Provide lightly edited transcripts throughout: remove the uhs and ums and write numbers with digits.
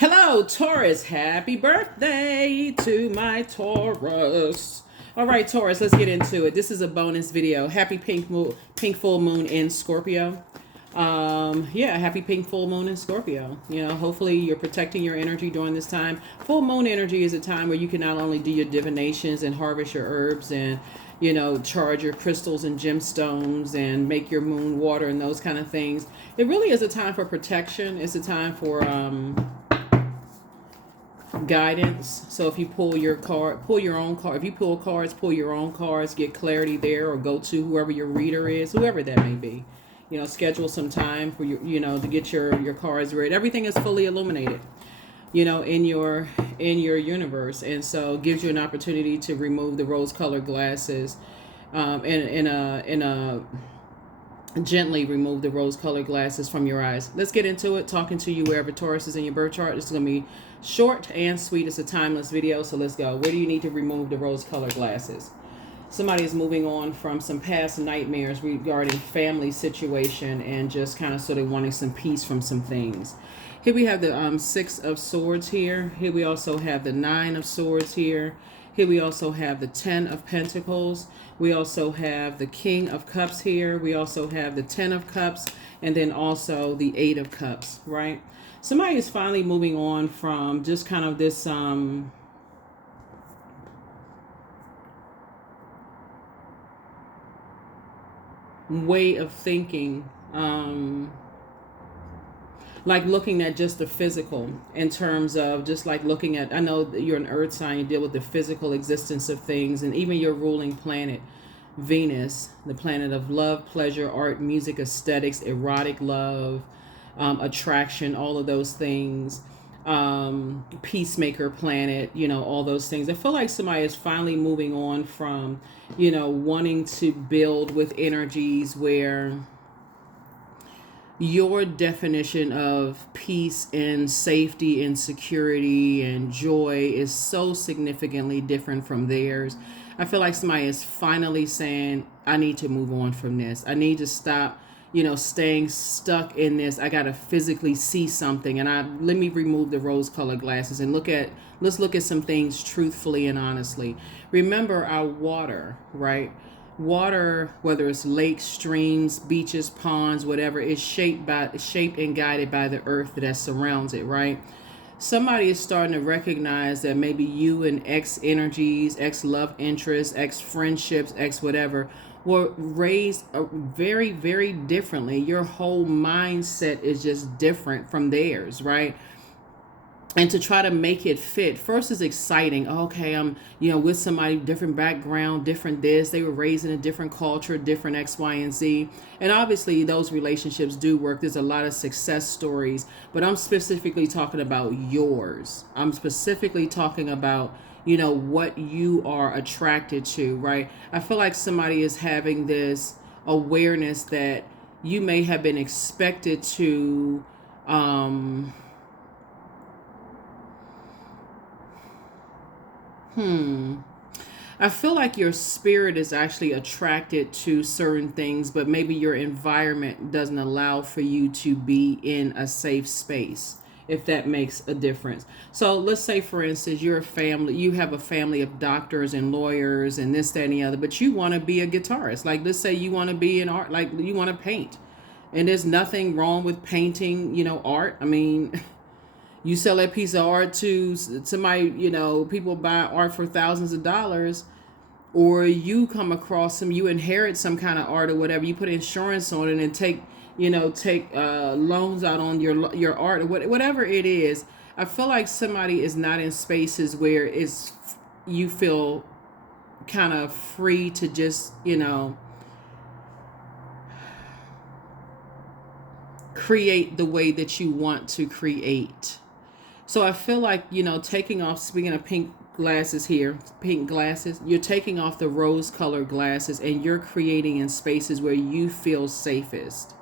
Hello, Taurus. Happy birthday to my Taurus. All right, Taurus, let's get into it. This is a bonus video. Happy pink full moon in Scorpio. Yeah, happy pink full moon in Scorpio. You know, hopefully you're protecting your energy during this time. Full moon energy is a time where you can not only do your divinations and harvest your herbs and, you know, charge your crystals and gemstones and make your moon water and those kind of things. It really is a time for protection. It's a time for guidance. So if you pull your card, pull your own card. If you pull cards, pull your own cards, get clarity there, or go to whoever your reader is, whoever that may be. You know, schedule some time for to get your cards read. Everything is fully illuminated, you know, in your universe, and so it gives you an opportunity to remove the rose-colored glasses, and gently remove the rose-colored glasses from your eyes. Let's get into it. Talking to you wherever Taurus is in your birth chart. This is going to be short and sweet. It's a timeless video, so let's go. Where do you need to remove the rose-colored glasses? Somebody is moving on from some past nightmares regarding family situation and just kind of sort of wanting some peace from some things. Here we have the Six of Swords here. Here we also have the Nine of Swords here. Here we also have the Ten of Pentacles. We also have the King of Cups here. We also have the Ten of Cups, and then also the Eight of Cups, right? Somebody is finally moving on from just kind of this way of thinking, like looking at just the physical in terms of just like looking at, I know that you're an earth sign, you deal with the physical existence of things, and even your ruling planet, Venus, the planet of love, pleasure, art, music, aesthetics, erotic love, attraction, all of those things, peacemaker planet, you know, all those things. I feel like somebody is finally moving on from, you know, wanting to build with energies where your definition of peace and safety and security and joy is so significantly different from theirs. I feel like somebody is finally saying, I need to move on from this. I need to stop, you know, staying stuck in this. I got to physically see something, and let me remove the rose-colored glasses and let's look at some things truthfully and honestly. Remember our water, right? Water, whether it's lakes, streams, beaches, ponds, whatever, is shaped and guided by the earth that surrounds it, right? Somebody is starting to recognize that maybe you and ex energies, ex love interests, ex friendships, ex whatever, were raised very, very differently. Your whole mindset is just different from theirs, right? And to try to make it fit, first is exciting. Okay, I'm, you know, with somebody, different background, different this. They were raised in a different culture, different X, Y, and Z. And obviously those relationships do work. There's a lot of success stories, but I'm specifically talking about yours. I'm specifically talking about, you know, what you are attracted to, right? I feel like somebody is having this awareness that you may have been expected to, I feel like your spirit is actually attracted to certain things, but maybe your environment doesn't allow for you to be in a safe space, if that makes a difference. So let's say, for instance, you have a family of doctors and lawyers and this, that, and the other, but you want to be a guitarist. Like, let's say you want to be an art, like you want to paint. And there's nothing wrong with painting, you know, art. I mean, you sell that piece of art to somebody, you know, people buy art for thousands of dollars, or you come across you inherit some kind of art or whatever, you put insurance on it and take loans out on your art or whatever it is. I feel like somebody is not in spaces where you feel kind of free to just, you know, create the way that you want to create. So I feel like, you know, taking off, speaking of pink glasses here, pink glasses, you're taking off the rose-colored glasses and you're creating in spaces where you feel safest.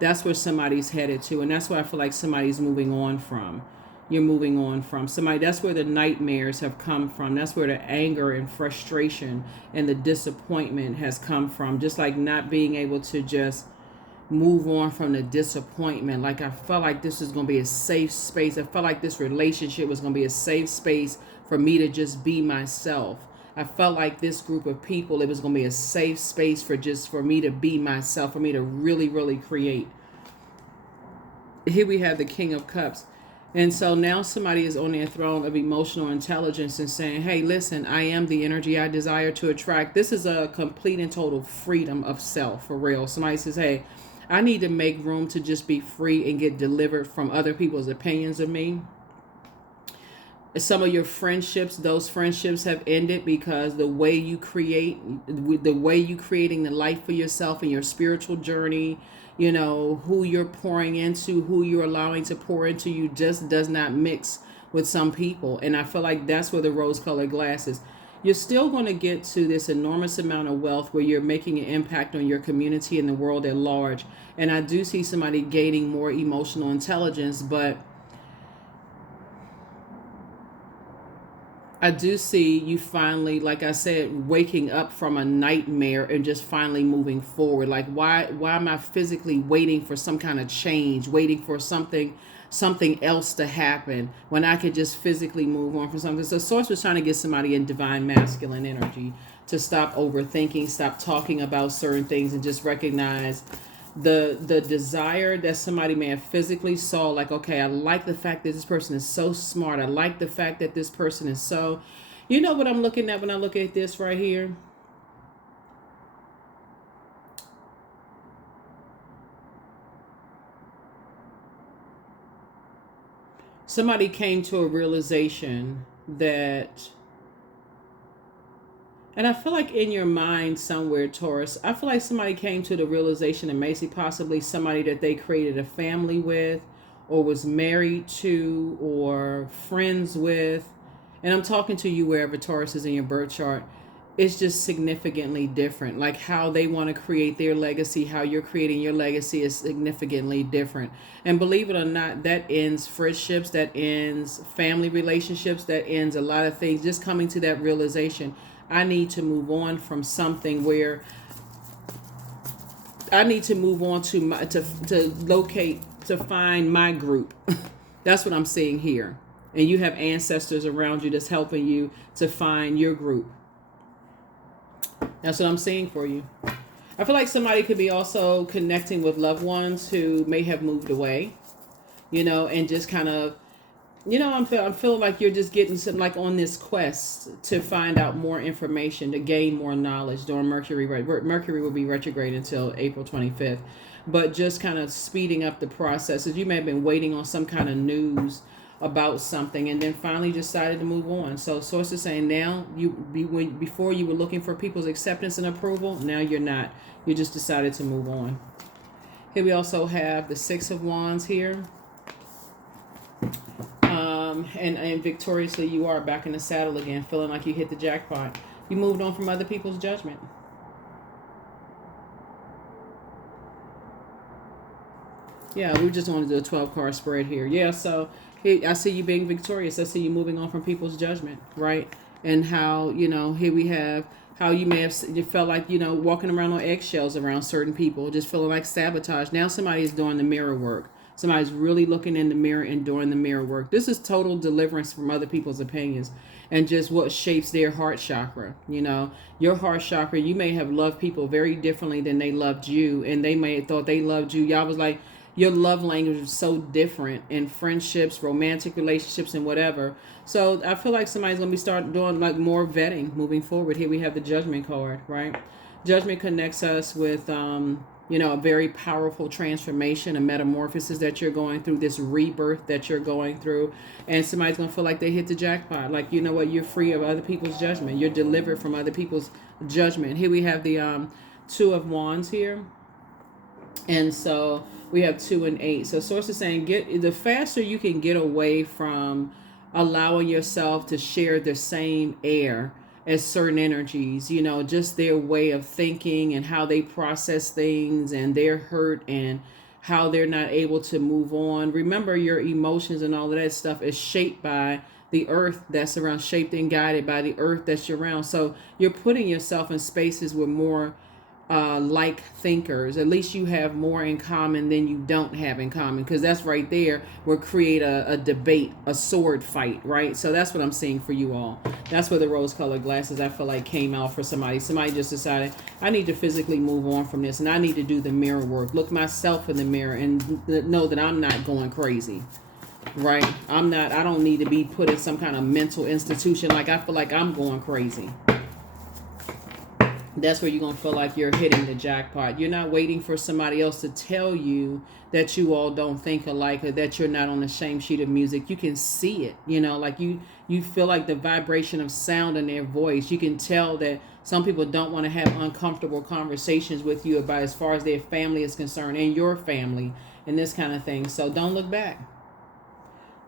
That's where somebody's headed to, and that's where I feel like somebody's moving on from. You're moving on from somebody. That's where the nightmares have come from. That's where the anger and frustration and the disappointment has come from. Just like not being able to just, move on from the disappointment. Like I felt like this was going to be a safe space. I felt like this relationship was going to be a safe space for me to just be myself. I felt like this group of people, it was going to be a safe space for me to be myself, for me to really, really create. Here we have the King of Cups. And so now somebody is on their throne of emotional intelligence and saying, hey, listen, I am the energy I desire to attract. This is a complete and total freedom of self, for real. Somebody says, hey, I need to make room to just be free and get delivered from other people's opinions of me. Some of your friendships, those friendships have ended because the way you creating the life for yourself and your spiritual journey, you know, who you're pouring into, who you're allowing to pour into you just does not mix with some people. And I feel like that's where the rose-colored glasses. You're still going to get to this enormous amount of wealth where you're making an impact on your community and the world at large. And I do see somebody gaining more emotional intelligence, but I do see you finally, like I said, waking up from a nightmare and just finally moving forward. Like, why am I physically waiting for some kind of change, waiting for something else to happen when I could just physically move on from something? So Source was trying to get somebody in divine masculine energy to stop overthinking, stop talking about certain things, and just recognize the desire that somebody may have physically saw. Like, okay, I like the fact that this person is so smart. I like the fact that this person is so, you know what I'm looking at when I look at this right here? Somebody came to a realization that, and I feel like in your mind somewhere, Taurus, I feel like somebody came to the realization that maybe possibly somebody that they created a family with or was married to or friends with. And I'm talking to you wherever Taurus is in your birth chart. It's just significantly different. Like how they want to create their legacy, how you're creating your legacy is significantly different. And believe it or not, that ends friendships, that ends family relationships, that ends a lot of things. Just coming to that realization, I need to move on from something where I need to move on to locate, to find my group. That's what I'm seeing here. And you have ancestors around you that's helping you to find your group. That's what I'm seeing for you. I feel like somebody could be also connecting with loved ones who may have moved away, you know, and just kind of, you know, I'm feeling like you're just getting some, like on this quest to find out more information, to gain more knowledge during Mercury. Mercury will be retrograde until April 25th, but just kind of speeding up the processes. You may have been waiting on some kind of news about something and then finally decided to move on. So Source is saying now before you were looking for people's acceptance and approval, now you're not. You just decided to move on. Here we also have the Six of Wands here. And victoriously you are back in the saddle again, feeling like you hit the jackpot. You moved on from other people's judgment. Yeah, we just want to do a 12-card spread here. Yeah, so I see you being victorious. I see you moving on from people's judgment, right? And how, you know, here we have how you may have you felt like, you know, walking around on eggshells around certain people, just feeling like sabotage. Now somebody is doing the mirror work. Somebody's really looking in the mirror and doing the mirror work. This is total deliverance from other people's opinions and just what shapes their heart chakra. You know, your heart chakra, you may have loved people very differently than they loved you, and they may have thought they loved you. Y'all was like, your love language is so different in friendships, romantic relationships, and whatever. So I feel like somebody's going to be starting doing like more vetting moving forward. Here we have the Judgment card, right? Judgment connects us with, you know, a very powerful transformation, a metamorphosis that you're going through, this rebirth that you're going through. And somebody's going to feel like they hit the jackpot. Like, you know what, you're free of other people's judgment. You're delivered from other people's judgment. Here we have the Two of Wands here. And so we have 2 and 8. So Source is saying the faster you can get away from allowing yourself to share the same air as certain energies, you know, just their way of thinking and how they process things and their hurt and how they're not able to move on. Remember, your emotions and all of that stuff is shaped by the earth that's around, shaped and guided by the earth that's around. So you're putting yourself in spaces with more like thinkers. At least you have more in common than you don't have in common, because that's right there will create a debate, a sword fight, right? So that's what I'm seeing for you all. That's where the rose colored glasses, I feel like, came out for somebody. Somebody just decided, I need to physically move on from this, and I need to do the mirror work, look myself in the mirror and know that I'm not going crazy, right? I don't need to be put in some kind of mental institution like I feel like I'm going crazy. That's where you're going to feel like you're hitting the jackpot. You're not waiting for somebody else to tell you that you all don't think alike, or that you're not on the same sheet of music. You can see it, like you feel like the vibration of sound in their voice. You can tell that some people don't want to have uncomfortable conversations with you about as far as their family is concerned, and your family, and this kind of thing. So don't look back.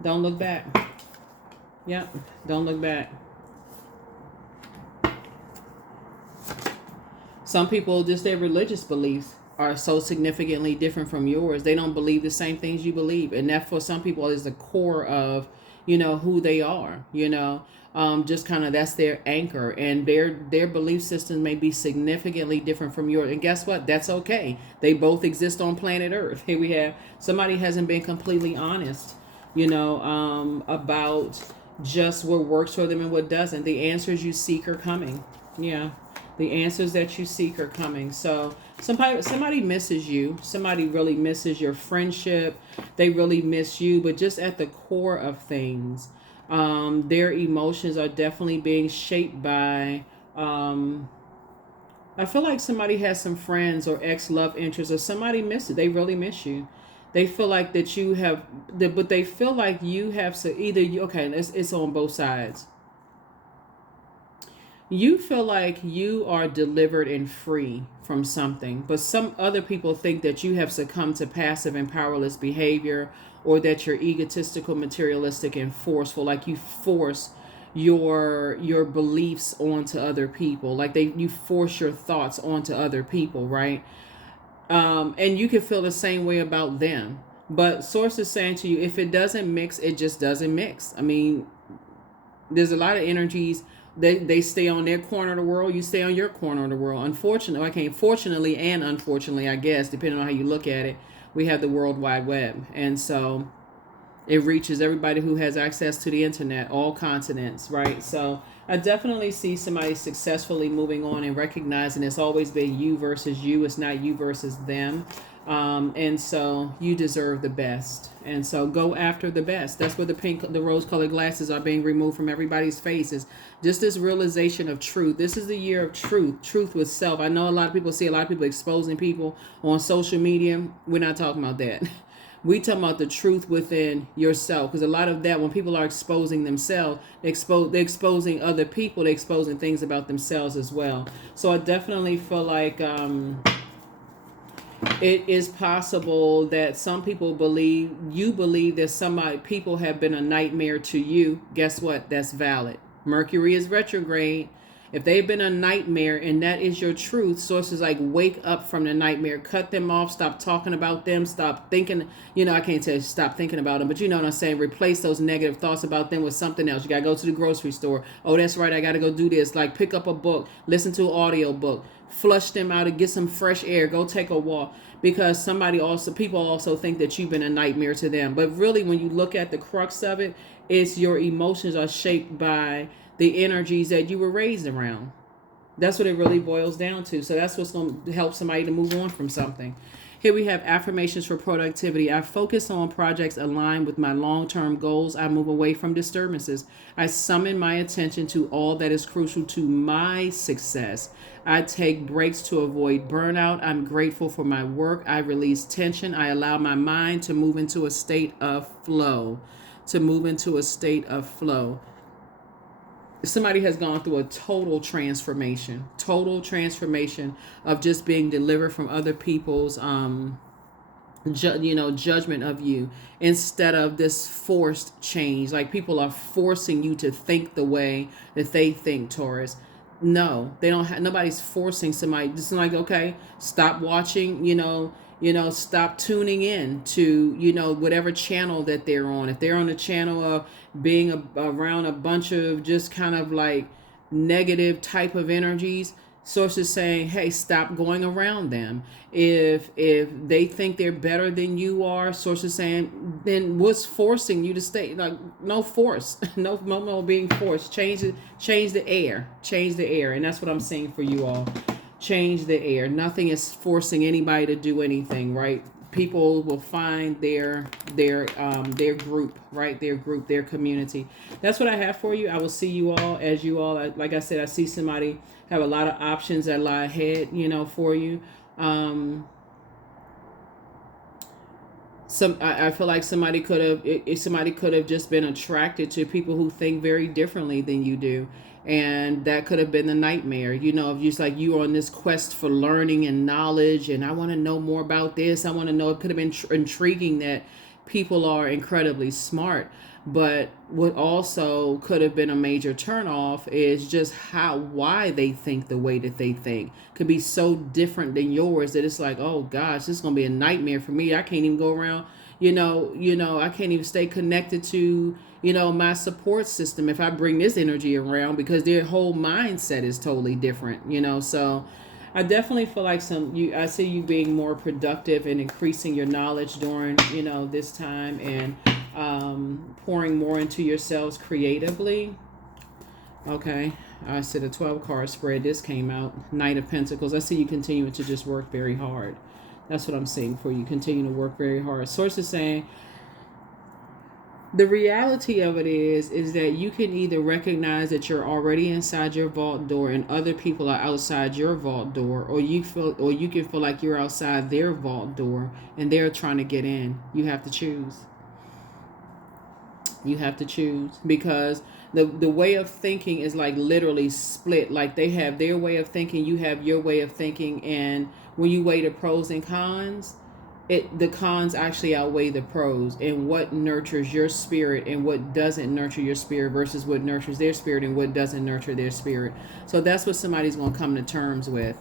Don't look back. Yep. Don't look back. Some people, just their religious beliefs are so significantly different from yours. They don't believe the same things you believe. And that, for some people, is the core of, who they are, just kind of, that's their anchor. And their belief system may be significantly different from yours. And guess what? That's okay. They both exist on planet Earth. Here we have somebody hasn't been completely honest, about just what works for them and what doesn't. The answers you seek are coming. Yeah. The answers that you seek are coming. So somebody misses you. Somebody really misses your friendship. They really miss you. But just at the core of things, their emotions are definitely being shaped by, I feel like somebody has some friends or ex-love interests, or somebody misses. They really miss you. They feel like that you have, but they feel like you have, so either you, okay, it's on both sides. You feel like you are delivered and free from something, but some other people think that you have succumbed to passive and powerless behavior, or that you're egotistical, materialistic, and forceful. Like you force your beliefs onto other people. Like you force your thoughts onto other people, right? And you can feel the same way about them. But source is saying to you, if it doesn't mix, it just doesn't mix. I mean, there's a lot of energies. They stay on their corner of the world. You stay on your corner of the world. Fortunately and unfortunately, I guess, depending on how you look at it, we have the World Wide Web. And so it reaches everybody who has access to the internet, all continents, right? So I definitely see somebody successfully moving on and recognizing it's always been you versus you. It's not you versus them. And so you deserve the best. And so go after the best. That's where the rose colored glasses are being removed from everybody's faces. Just this realization of truth. This is the year of truth with self. I know a lot of people see a lot of people exposing people on social media. We're not talking about that. We talking about the truth within yourself, because a lot of that, when people are exposing themselves, they're exposing other people, they're exposing things about themselves as well. So I definitely feel like it is possible that some people believe that people have been a nightmare to you. Guess what? That's valid. Mercury is retrograde. If they've been a nightmare and that is your truth, sources like wake up from the nightmare, cut them off, stop talking about them, stop thinking, I can't tell you stop thinking about them, but you know what I'm saying? Replace those negative thoughts about them with something else. You got to go to the grocery store. Oh, that's right, I got to go do this. Like pick up a book, listen to an audio book, flush them out and get some fresh air, go take a walk. Because people also think that you've been a nightmare to them. But really, when you look at the crux of it, it's your emotions are shaped by the energies that you were raised around. That's what it really boils down to. So that's what's going to help somebody to move on from something. Here we have affirmations for productivity. I focus on projects aligned with my long-term goals. I move away from disturbances. I summon my attention to all that is crucial to my success. I take breaks to avoid burnout. I'm grateful for my work. I release tension. I allow my mind to move into a state of flow. Somebody has gone through a total transformation of just being delivered from other people's judgment of you, instead of this forced change. Like people are forcing you to think the way that they think, Taurus. No, they don't nobody's forcing somebody. Just like, okay, stop watching, stop tuning in to, whatever channel that they're on. If they're on the channel of being around a bunch of just kind of like negative type of energies, Sources saying, hey, stop going around them. If they think they're better than you are, sources saying, then what's forcing you to stay? Like, no force. No being forced. Change the air. Change the air. And that's what I'm saying for you all. Change the air. Nothing is forcing anybody to do anything, right? People will find their group, right? Their group, their community. That's what I have for you. I will see you all as you all, like I said, I see somebody have a lot of options that lie ahead, for you. I feel like somebody could have just been attracted to people who think very differently than you do, and that could have been the nightmare, of just like you on this quest for learning and knowledge, and I want to know more about this. I want to know. It could have been intriguing that people are incredibly smart, but what also could have been a major turnoff is just why they think the way that they think could be so different than yours that it's like, oh gosh, this is gonna be a nightmare for me. I can't even go around, I can't even stay connected to, my support system if I bring this energy around, because their whole mindset is totally different, so I definitely feel like I see you being more productive and increasing your knowledge during, this time, and pouring more into yourselves creatively. Okay. I said a 12 card spread. This came out. Knight of Pentacles. I see you continuing to just work very hard. That's what I'm saying for you. Continue to work very hard. Source is saying the reality of it is that you can either recognize that you're already inside your vault door and other people are outside your vault door, or you can feel like you're outside their vault door and they're trying to get in. You have to choose. You have to choose, because the way of thinking is like literally split. Like they have their way of thinking, you have your way of thinking, and when you weigh the pros and cons, the cons actually outweigh the pros, and what nurtures your spirit and what doesn't nurture your spirit versus what nurtures their spirit and what doesn't nurture their spirit. So that's what somebody's going to come to terms with,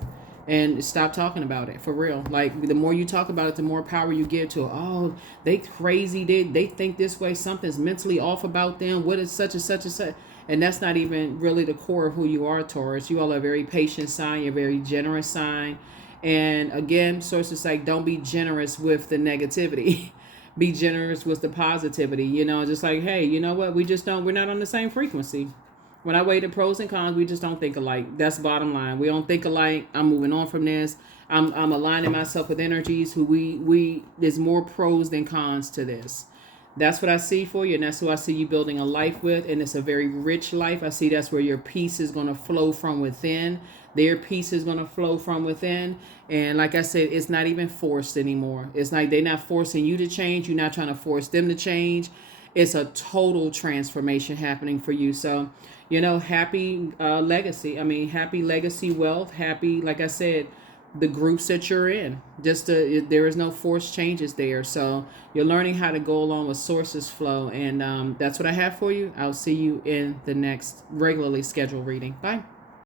and stop talking about it, for real. Like the more you talk about it, the more power you give to it. Oh, they crazy, they think this way, something's mentally off about them, what is such and such and such. And that's not even really the core of who you are, Taurus. You all are a very patient sign, you're a very generous sign. And again, sources like, don't be generous with the negativity. Be generous with the positivity. Just like, hey, you know what? We're not on the same frequency. When I weigh the pros and cons, we just don't think alike. That's bottom line. We don't think alike. I'm moving on from this. I'm aligning myself with energies who there's more pros than cons to this. That's what I see for you, and that's who I see you building a life with, and it's a very rich life. I see that's where your peace is going to flow from within. Their peace is going to flow from within, and like I said, it's not even forced anymore. It's like they're not forcing you to change. You're not trying to force them to change. It's a total transformation happening for you. So, happy legacy. Happy legacy wealth. Happy, like I said, the groups that you're in. There is no forced changes there. So you're learning how to go along with sources flow. And that's what I have for you. I'll see you in the next regularly scheduled reading. Bye.